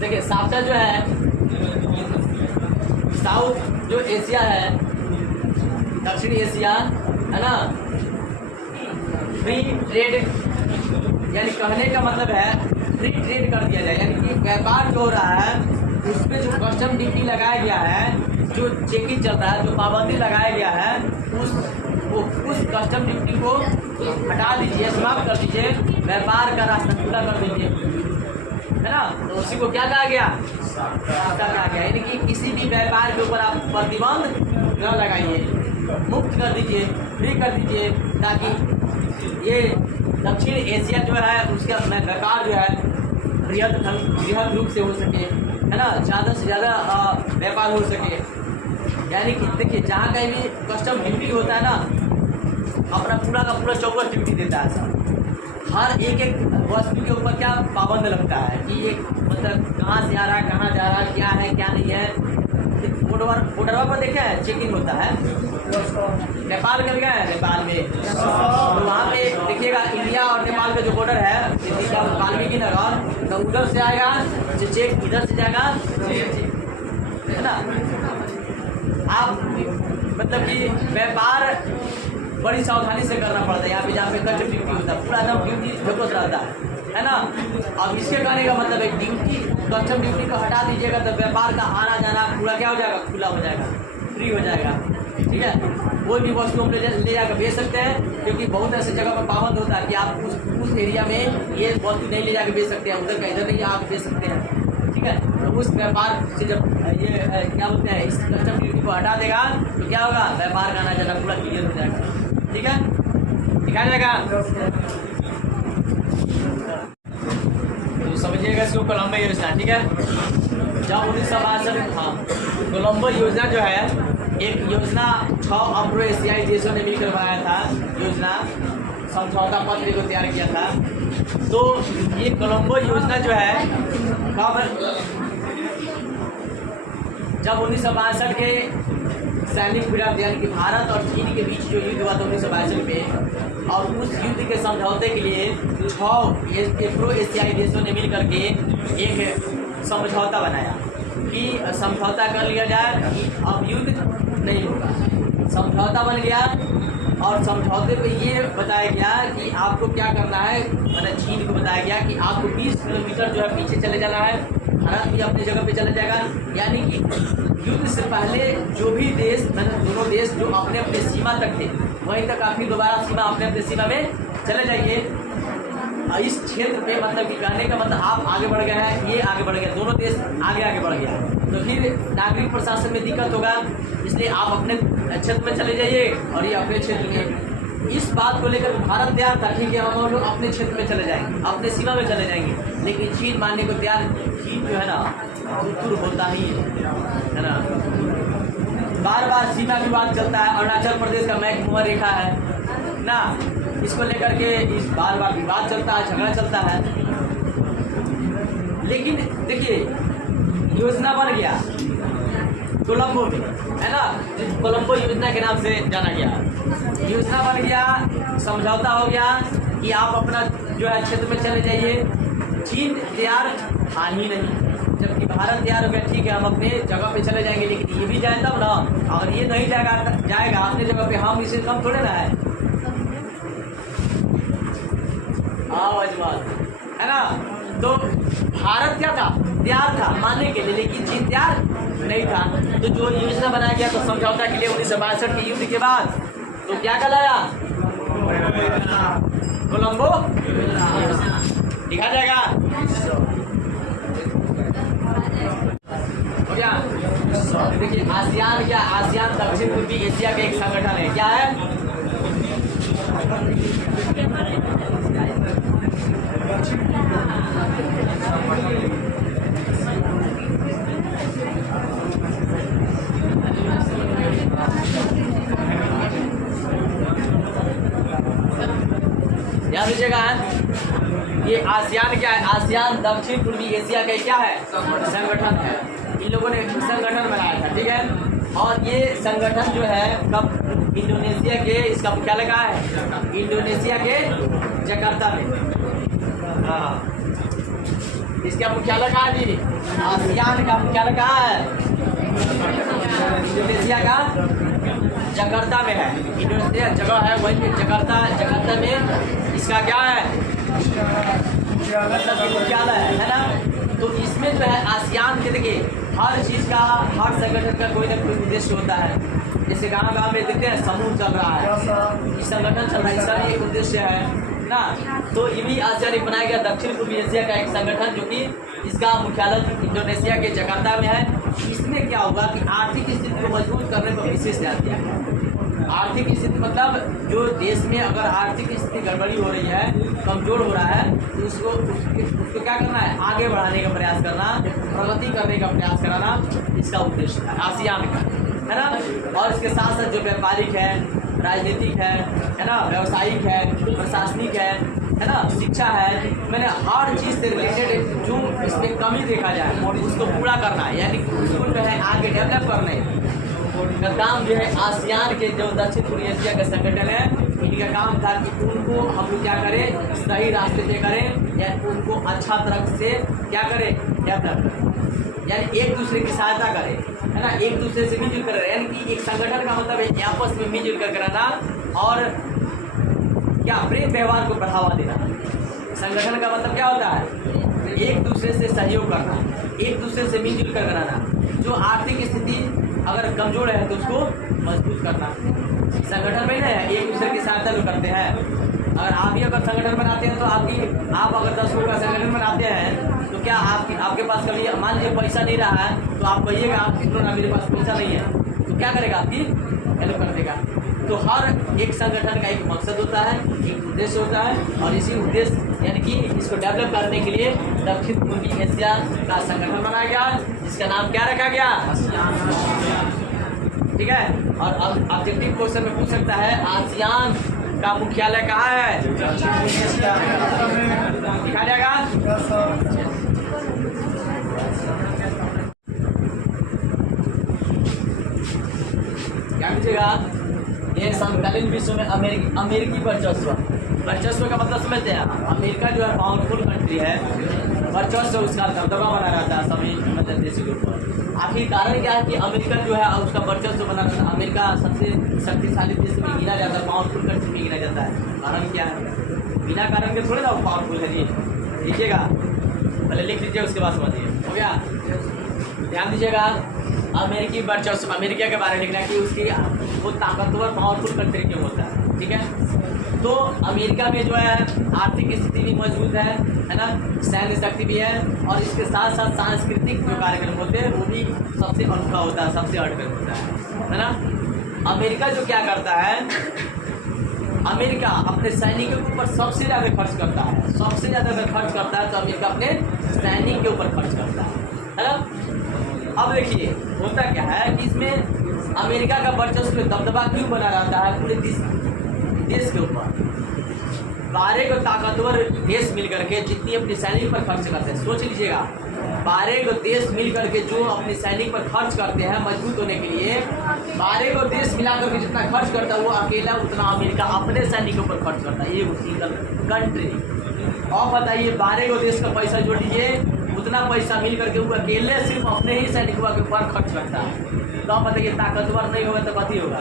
देखिए साफ्टा जो है साउथ जो एशिया है, दक्षिण एशिया है ना, फ्री ट्रेड यानी कहने का मतलब है फ्री ट्रेड कर दिया जाए, यानी कि व्यापार जो हो रहा है उसमें जो कस्टम ड्यूटी लगाया गया है, जो चेकिंग चल रहा है, जो पाबंदी लगाया गया है, उस कस्टम ड्यूटी को हटा दीजिए, समाप्त कर दीजिए, व्यापार का रास्ता खुला कर दीजिए, है ना। तो उसी को क्या कहा गया, साफ्टा कहा गया, यानी कि किसी भी व्यापार के ऊपर आप प्रतिबंध न लगाइए, मुक्त कर दीजिए, फ्री कर दीजिए, ताकि ये दक्षिण एशिया जो है उसका व्यापार जो है बृहद रूप से हो सके, है ना, ज़्यादा से ज़्यादा व्यापार हो सके। यानी कि देखिए जहाँ कहीं भी कस्टम ड्यूटी होता है ना, अपना पूरा का पूरा चौकस ड्यूटी देता है सर, हर एक वस्तु के ऊपर क्या पाबंद लगता है कि ये मतलब कहाँ से आ रहा है, कहाँ जा रहा है, क्या है क्या नहीं है। बॉर्डर पर देखे हैं चेकिंग होता है, नेपाल कर गया है, नेपाल में तो वहाँ पे देखिएगा इंडिया और नेपाल का जो बॉर्डर है दिल्ली का वाल्मीकि नगर, तो उधर से आएगा जो चेक इधर से जाएगा, है ना। आप मतलब कि व्यापार बड़ी सावधानी से करना पड़ता है यहाँ पे, जहाँ पे कस्टम ड्यूटी होता है, पूरा एकदम ड्यूटी ढकोस रहता है ना। अब इसके कहने का मतलब है ड्यूटी, कस्टम ड्यूटी को हटा दीजिएगा तो व्यापार का आना जाना पूरा क्या हो जाएगा, खुला हो जाएगा, फ्री हो जाएगा, ठीक है। कोई भी वस्तु हम ले जाकर बेच सकते हैं, क्योंकि बहुत ऐसे जगह पर पाबंद होता है कि आप उस एरिया में ये वस्तु नहीं ले जाकर बेच सकते हैं, उधर का इधर नहीं आप बेच सकते हैं, ठीक है। तो उस व्यापार से जब ये क्या बोलते हैं इस कस्टम ड्यूटी को हटा देगा तो क्या होगा, व्यापार का आना जाना पूरा क्लियर हो जाएगा, ठीक है, दिखाया जाएगा। तो समझिएगा इसको कोलंबो योजना, ठीक है। जब 1962, हाँ, कोलंबो योजना जो है एक योजना 6 अफ्रो एशियाई देशों ने मिलकर बनाया था, योजना समझौता पत्र को तैयार किया था। तो ये कोलंबो योजना जो है कब, जब 1962 के सैनिक विरोध यानी कि भारत और चीन के बीच जो युद्ध हुआ था 1962 में, और उस युद्ध के समझौते के लिए 6 अफ्रो एशियाई देशों ने मिल करके एक समझौता बनाया कि समझौता कर लिया जाए कि अब युद्ध नहीं होगा। समझौता बन गया और समझौते पे ये बताया गया कि आपको क्या करना है, मतलब चीन को बताया गया कि आपको 20 किलोमीटर जो है पीछे चले जाना है, भारत भी अपनी जगह पे चले जाएगा। यानी कि युद्ध से पहले जो भी देश, मतलब दोनों देश जो अपने अपने सीमा तक थे वहीं तक आप फिर दोबारा सीमा अपने अपने सीमा में चले जाइए। इस क्षेत्र पे मतलब कि कहने का मतलब आप आगे बढ़ गए हैं, ये आगे बढ़ गया, दोनों देश आगे बढ़ गया, तो फिर नागरिक प्रशासन में दिक्कत होगा, इसलिए आप अपने क्षेत्र में चले जाइए और ये अपने क्षेत्र में। इस बात को लेकर भारत तैयार था, ठीक है हम लोग अपने क्षेत्र में चले जाएंगे, अपने सीमा में चले जाएंगे, लेकिन चीन मानने को तैयार, चीन जो है ना दूर होता ही है ना, बार बार सीमा विवाद चलता है। अरुणाचल प्रदेश का मैकमोहन रेखा है ना, इसको लेकर के इस बार बार विवाद चलता है, झगड़ा चलता है। लेकिन देखिए योजना बन गया कोलंबो में, है ना, कोलंबो योजना के नाम से जाना गया। योजना बन गया, समझौता हो गया कि आप अपना जो है क्षेत्र में चले जाइए। चीन तैयार था ही नहीं, जबकि भारत तैयार हो गया, ठीक है हम अपने जगह पे चले जाएंगे, लेकिन ये भी जाए तब ना, और ये नहीं जाएगा अपने जगह पे, हम इसे कम थोड़े ना है, है ना। तो भारत क्या था, तैयार था मानने के लिए, लेकिन चीन तैयार नहीं था। तो जो योजना बनाया गया तो समझौता के लिए 1962 के युद्ध के बाद, तो क्या कहलाया, कोलंबो लिखा जाएगा, हो गया। देखिए आसियान क्या, आसियान दक्षिण पूर्वी एशिया का एक संगठन है, क्या है, याद लीजिएगा। ये आसियान क्या है, आसियान दक्षिण पूर्वी एशिया का क्या है, संगठन है। इन लोगों ने संगठन बनाया था, ठीक है। और ये संगठन जो है कब, इंडोनेशिया के, इसका मुख्यालय कहाँ है, इंडोनेशिया के जकार्ता में। हाँ, इस इसका मुख्यालय कहाँ है जी? आसियान का मुख्यालय कहाँ है? इंडोनेशिया का जकार्ता में है। इंडोनेशिया जगह है वही जकार्ता में इसका क्या है? मतलब मुख्यालय है ना। तो इसमें जो है आसियान के देखिए हर चीज़ का, हर संगठन का कोई ना कोई उद्देश्य होता है। जैसे गाँव में देखते हैं समूह चल रहा है, इस संगठन चल रहा है, इसका भी एक उद्देश्य है ना। तो ये भी आसियान एक बनाया गया दक्षिण पूर्वी एशिया का एक संगठन, जो कि इसका मुख्यालय इंडोनेशिया के जकार्ता में है। इसमें क्या होगा कि आर्थिक स्थिति को मजबूत करने पर विशेष ध्यान दिया है। आर्थिक स्थिति मतलब जो देश में अगर आर्थिक स्थिति गड़बड़ी हो रही है, कमजोर हो रहा है, तो उसको क्या करना है? आगे बढ़ाने का प्रयास करना, प्रगति करने का प्रयास कराना इसका उद्देश्य है आसियान का, है ना। और इसके साथ साथ जो व्यापारिक है, राजनीतिक है ना, व्यावसायिक है, प्रशासनिक है ना, शिक्षा है, मैंने हर चीज़ से रिलेटेड जो इसमें कमी देखा जाए उसको पूरा करना है, यानी उसको जो है आगे डेवलप करने का काम जो है आसियान के जो दक्षिण पूर्वी एशिया का संगठन है, इनका काम था कि उनको हम लोग क्या करें? सही रास्ते पे करें, या उनको अच्छा तरह से क्या करें? डेवलप करें, यानी एक दूसरे की सहायता करें, है ना, एक दूसरे से मिलजुल कर, यानी कि एक संगठन का मतलब है आपस में मिलजुल कर कराना और क्या प्रेम व्यवहार को बढ़ावा देना। संगठन का मतलब क्या होता है? एक दूसरे से सहयोग करना, एक दूसरे से मिलजुल कर कराना। जो आर्थिक स्थिति अगर कमजोर है तो उसको मजबूत करना। संगठन में ना एक दूसरे की सहायता भी करते हैं। अगर आप ही अगर संगठन बनाते हैं तो आप अगर 10 लोगों का संगठन बनाते हैं तो क्या आपके पास कभी मान लीजिए पैसा नहीं रहा है तो आप कहिएगा आप कितनों ना मेरे पास पैसा नहीं है, तो क्या करेगा? आपकी हेल्प कर देगा। तो हर एक संगठन का एक मकसद होता है, एक उद्देश्य होता है, और इसी उद्देश्य यानी कि इसको डेवलप करने के लिए दक्षिण पूर्वी एशिया का संगठन बनाया गया, जिसका नाम क्या रखा गया? ठीक है। और अब ऑब्जेक्टिव क्वेश्चन में पूछ सकता है आसियान का मुख्यालय कहाँ है? दिखा जाएगा। क्या लीजिएगा? ये समकालीन विश्व में अमेरिकी वर्चस्व का मतलब समझते हैं। अमेरिका जो है पावरफुल कंट्री है, वर्चस्व उसका दबदबा बना रहता है सभी मतलब देशों के ऊपर। आखिर कारण क्या है कि अमेरिका जो है उसका वर्चस्व बना रहता है? अमेरिका सबसे शक्तिशाली देश में गिना जाता है, पावरफुल कंट्री में गिना जाता है। कारण क्या है? बिना कारण के थोड़े ना वो पावरफुल है जी। लिखिएगा, पहले लिख लीजिए उसके बाद समझिए। हो गया? ध्यान दीजिएगा, अमेरिकी वर्चस्व, अमेरिका के बारे में लिखना कि उसकी वो ताकतवर पावरफुल कंट्री क्यों होता है। ठीक है। तो अमेरिका में जो है आर्थिक स्थिति भी मजबूत है ना, सैन्य शक्ति भी है, और इसके साथ साथ सांस्कृतिक जो कार्यक्रम होते हैं वो भी सबसे अनोखा होता है, सबसे हटकर होता है ना। अमेरिका जो क्या करता है, अमेरिका अपने सैनिकों के ऊपर सबसे ज़्यादा खर्च करता है। सबसे ज़्यादा अगर खर्च करता है तो अमेरिका अपने सैनिक के ऊपर खर्च करता है ना। अब देखिए होता क्या है कि इसमें अमेरिका का वर्चस्व दबदबा क्यों बना रहता है पूरे देश के ऊपर? 12 को ताकतवर देश मिल करके जितनी अपने सैनिक पर खर्च करते हैं, सोच लीजिएगा, 12 को देश मिल करके जो अपने सैनिक पर खर्च करते हैं मजबूत होने के लिए, 12 को देश मिला करके जितना खर्च करता है वो अकेला उतना अमेरिका अपने सैनिकों पर खर्च करता है। ये सिंगल कंट्री। और बताइए 12 को देश का पैसा जोड़ लीजिए, उतना पैसा मिल करके वो अकेले सिर्फ अपने ही सैनिकों के ऊपर खर्च करता है। तो आप बताइए ताकतवर नहीं होगा तो कथी होगा?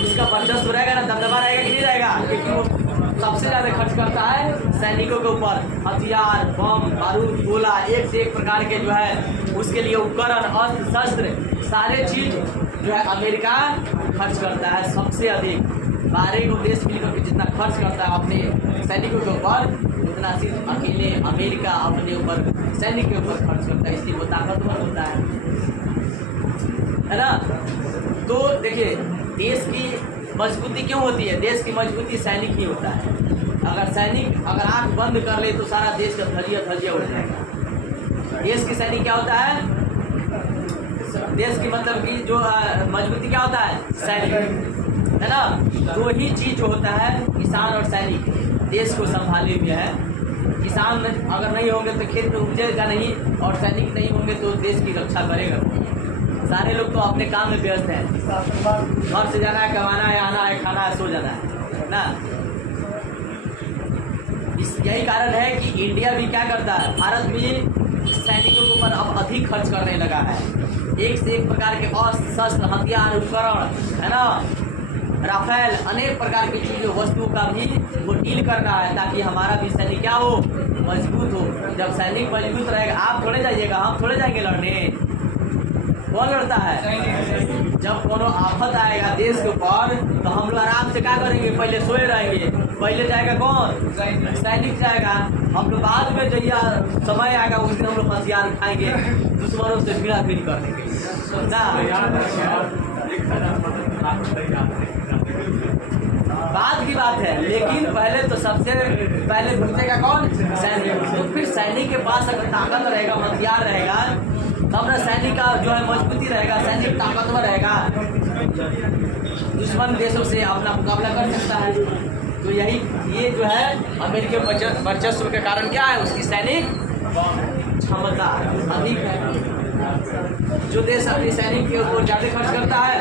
उसका वर्चस्व रहेगा ना, दबदबा रहेगा कि नहीं रहेगा? क्योंकि वो सबसे ज़्यादा खर्च करता है सैनिकों के ऊपर। हथियार, बम, बारूद, गोला, एक से एक प्रकार के जो है उसके लिए उपकरण, अस्त्र शस्त्र, सारे चीज जो है अमेरिका खर्च करता है सबसे अधिक। 12 को देश मिलकर के जितना खर्च करता है अपने सैनिकों के ऊपर, उतना सिर्फ अकेले अमेरिका अपने ऊपर सैनिक के ऊपर खर्च करता है, इसलिए वो ताकतवर होता है ना। तो देखिए देश की मजबूती क्यों होती है? देश की मजबूती सैनिक ही होता है। अगर आंख बंद कर ले तो सारा देश का धजिया उड़ जाएगा। देश की सैनिक क्या होता है? देश की मतलब की जो मजबूती क्या होता है? सैनिक, है ना। दो ही चीज जो होता है, किसान और सैनिक, देश को संभाले हुए है। किसान अगर नहीं होंगे तो खेत में उपजेगा नहीं, और सैनिक नहीं होंगे तो देश की रक्षा करेगा। सारे लोग तो अपने काम में व्यस्त हैं, घर से जाना है, कमाना है, आना है, खाना है, सो जाना है ना। इस यही कारण है कि इंडिया भी क्या करता है, भारत भी सैनिकों के ऊपर अब अधिक खर्च करने लगा है। एक से एक प्रकार के अस्त्र शस्त्र हथियार उपकरण है ना, राफेल अनेक प्रकार की चीज़ों वस्तुओं का भी वो डील कर रहा है ताकि हमारा भी सैनिक क्या हो, मजबूत हो। जब सैनिक मजबूत रहेगा, आप थोड़े जाइएगा, हम थोड़े जाएंगे लड़ने, कौन लड़ता है? जब कोनो आफत आएगा देश के ऊपर तो हम लोग आराम से क्या करेंगे, पहले सोए रहेंगे। पहले जाएगा कौन? सैनिक जाएगा। हम लोग बाद में जैया समय आएगा उस दिन हम लोग हथियार उठाएंगे, दुश्मनों से भिड़ाभिड़ी कर देंगे बात की बात है। लेकिन पहले तो सबसे पहले घुसेगा कौन? सैनिक। तो फिर सैनिक के पास अगर ताकत रहेगा, हथियार रहेगा, तब ना सैनिक का जो है मजबूती रहेगा, सैनिक ताकतवर रहेगा, दुश्मन देशों से अपना मुकाबला कर सकता है। तो यही ये जो है अमेरिकी वर्चस्व के कारण क्या है, उसकी सैनिक क्षमता अधिक है। जो देश अपने सैनिक के ऊपर ज़्यादा खर्च करता है,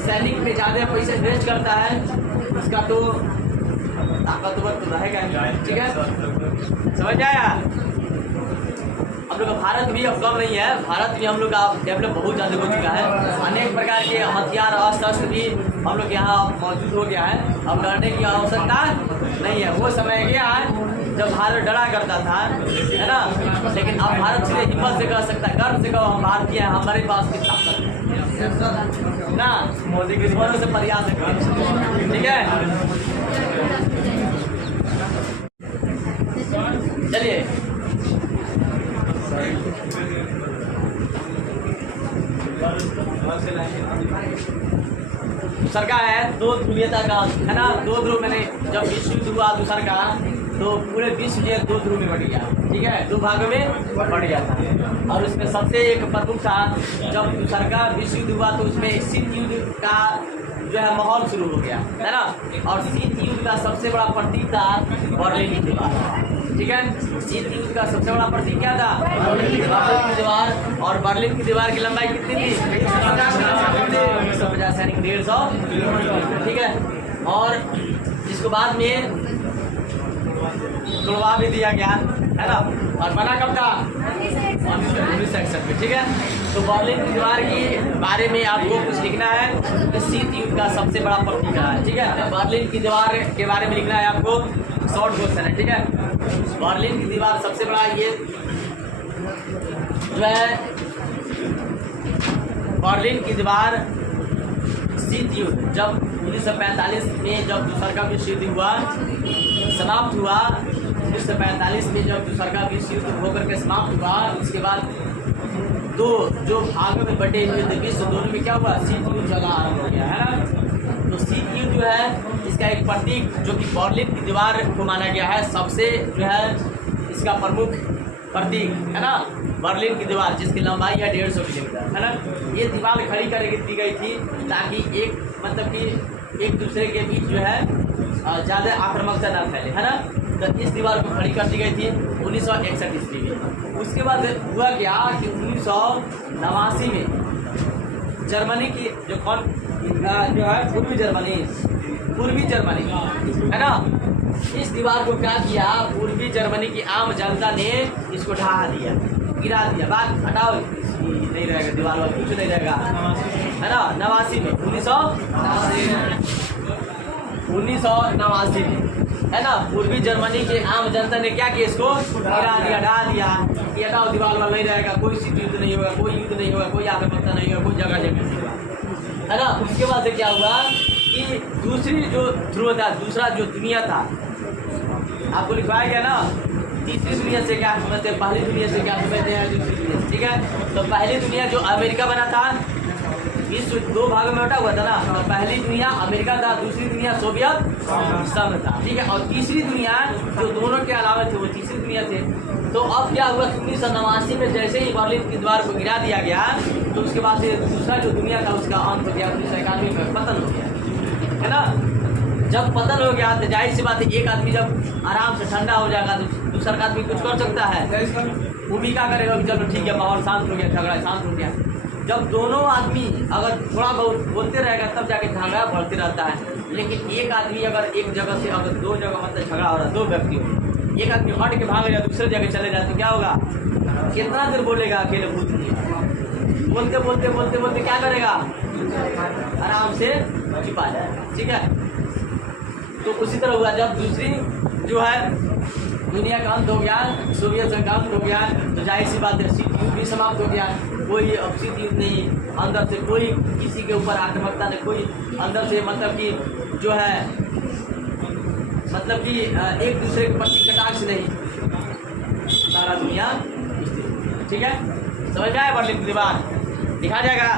सैनिक पे ज़्यादा पैसे इन्वेस्ट करता है, उसका तो ताकतवर तो रहेगा। ठीक है, समझ आया? हम लोग का भारत भी अब कम नहीं है, भारत भी हम लोग का डेवलप बहुत ज़्यादा हो चुका है। अनेक प्रकार के हथियार और शस्त्र भी हम लोग यहाँ मौजूद हो गया है। अब लड़ने की आवश्यकता नहीं है। वो समय गया है जब भारत डरा करता था, है ना, लेकिन अब भारत से हिम्मत से कह सकता है, गर्व से कहो हम भारतीय हैं, हमारे पास की ताकत है ना, मोदी के दुश्मनों से प्रयास है। ठीक है, चलिए दूसर का है दो ध्रुवीयता का, है ना, दो ध्रुव। मैंने जब विश्व युद्ध हुआ दूसर का, तो पूरे विश्व जो दो ध्रुव में बढ़ गया। ठीक है, दो भागों में बढ़ गया था। और उसमें सबसे एक प्रमुख था, जब दूसर का विश्व युद्ध हुआ तो उसमें शीत युद्ध का जो है माहौल शुरू हो गया, है ना। और शीत युद्ध का सबसे बड़ा प्रतीक था बर्लिन की दीवार। ठीक है, शीत युद्ध का सबसे बड़ा प्रतीक क्या था? बर्लिन की दीवार। और बर्लिन की दीवार की लंबाई कितनी थी? 150 यानी 150। ठीक है, और इसको बाद में तोड़वा भी दिया गया, है ना। और बना कब था? 1961 में। ठीक है, तो बर्लिन की दीवार के बारे में आपको कुछ लिखना है कि शीत युद्ध का सबसे बड़ा प्रतीक है। ठीक है, बर्लिन की दीवार के बारे में लिखना है आपको, शॉर्ट क्वेश्चन है। ठीक है, बर्लिन की दीवार सबसे बड़ा ये जो है बर्लिन की दीवार शीत युद्ध जब 1945 में जब दूसरा विश्व युद्ध हुआ समाप्त हुआ, 1945 में जब दूसरा विश्व युद्ध होकर के समाप्त हुआ, उसके बाद दो जो भागों में बटे हुए थे विश्व, दोनों में क्या हुआ? शीत युद्ध चला आरम्भ हो गया, है ना। तो शीत युद्ध जो है इसका एक प्रतीक जो कि बर्लिन की दीवार को माना गया है, सबसे जो है इसका प्रमुख प्रतीक, है ना, बर्लिन की दीवार, जिसकी लंबाई है 150 किलोमीटर, है ना। ये दीवार खड़ी करके दी गई थी ताकि एक मतलब कि एक दूसरे के बीच जो है ज़्यादा आक्रामकता न फैले, है ना। तो इस दीवार को खड़ी कर दी गई थी 1961 ईस्वी में। उसके बाद हुआ क्या कि 1989 में जर्मनी की जो है पूर्वी जर्मनी, है ना, इस दीवार को क्या किया, पूर्वी जर्मनी की आम जनता ने इसको ढहा दिया, गिरा दिया। बात हटाओ, नहीं रहेगा दीवार वाला, कुछ नहीं रहेगा, है ना। 89 में 1989 में, है ना, पूर्वी जर्मनी के आम जनता ने क्या किया, इसको गिरा दिया, ढहा दिया कि हटाओ दीवार वाला नहीं रहेगा, कोई शीत युद्ध नहीं होगा, कोई युद्ध नहीं होगा, कोई आक्रामकता नहीं होगा, कोई जगह नहीं होगा, है ना। उसके बाद से क्या हुआ कि दूसरी जो ध्रुव था, दूसरा जो दुनिया था, आपको लिखवाया गया ना, तीसरी दुनिया से क्या समझते हैं, पहली दुनिया से क्या समझते हैं, दूसरी दुनिया। ठीक है, तो पहली दुनिया जो अमेरिका बना था, विश्व दो भागों में बटा हुआ था ना, तो पहली दुनिया अमेरिका था, दूसरी दुनिया सोवियत संघ था। ठीक है, और तीसरी दुनिया जो दोनों के अलावा थे वो तीसरी दुनिया थे। तो अब क्या हुआ, 1989 में जैसे ही बर्लिन की दीवार को गिरा दिया गया, तो उसके बाद से दूसरा जो दुनिया था उसका अंत हो गया, 1991 में पतन हो गया, है ना। जब पतन हो गया तो जाहिर सी बात है, एक आदमी जब आराम से ठंडा हो जाएगा तो दूसरा आदमी कुछ कर सकता है, वो भी क्या करेगा कि चलो ठीक है माहौल शांत हो गया, झगड़ा शांत हो गया। जब दोनों आदमी अगर थोड़ा बहुत बोलते रहेगा तब जाके झगड़ा बढ़ते रहता है। लेकिन एक आदमी अगर एक जगह से अगर दो जगह मतलब झगड़ा हो रहा है, दो व्यक्ति हो, एक आदमी हट के भाग जाए दूसरे जगह चले जाए तो क्या होगा? कितना देर बोलेगा अकेले भूत नहीं? बोलते बोलते बोलते बोलते क्या करेगा? आराम से छिपा जाए। ठीक है, तो उसी तरह हुआ जब दूसरी जो है दुनिया का अंत हो गया, सोवियत संघ का अंत हो गया, तो जाहिर सी बात है शीत युद्ध भी समाप्त हो गया। कोई अब शीत युद्ध नहीं, अंदर से कोई किसी के ऊपर आक्रामकता नहीं, कोई अंदर से मतलब कि जो है मतलब कि एक दूसरे के प्रति कटाक्ष नहीं, सारा दुनिया। ठीक है, समझ में आया? बर्लिन दीवार दिखा जाएगा।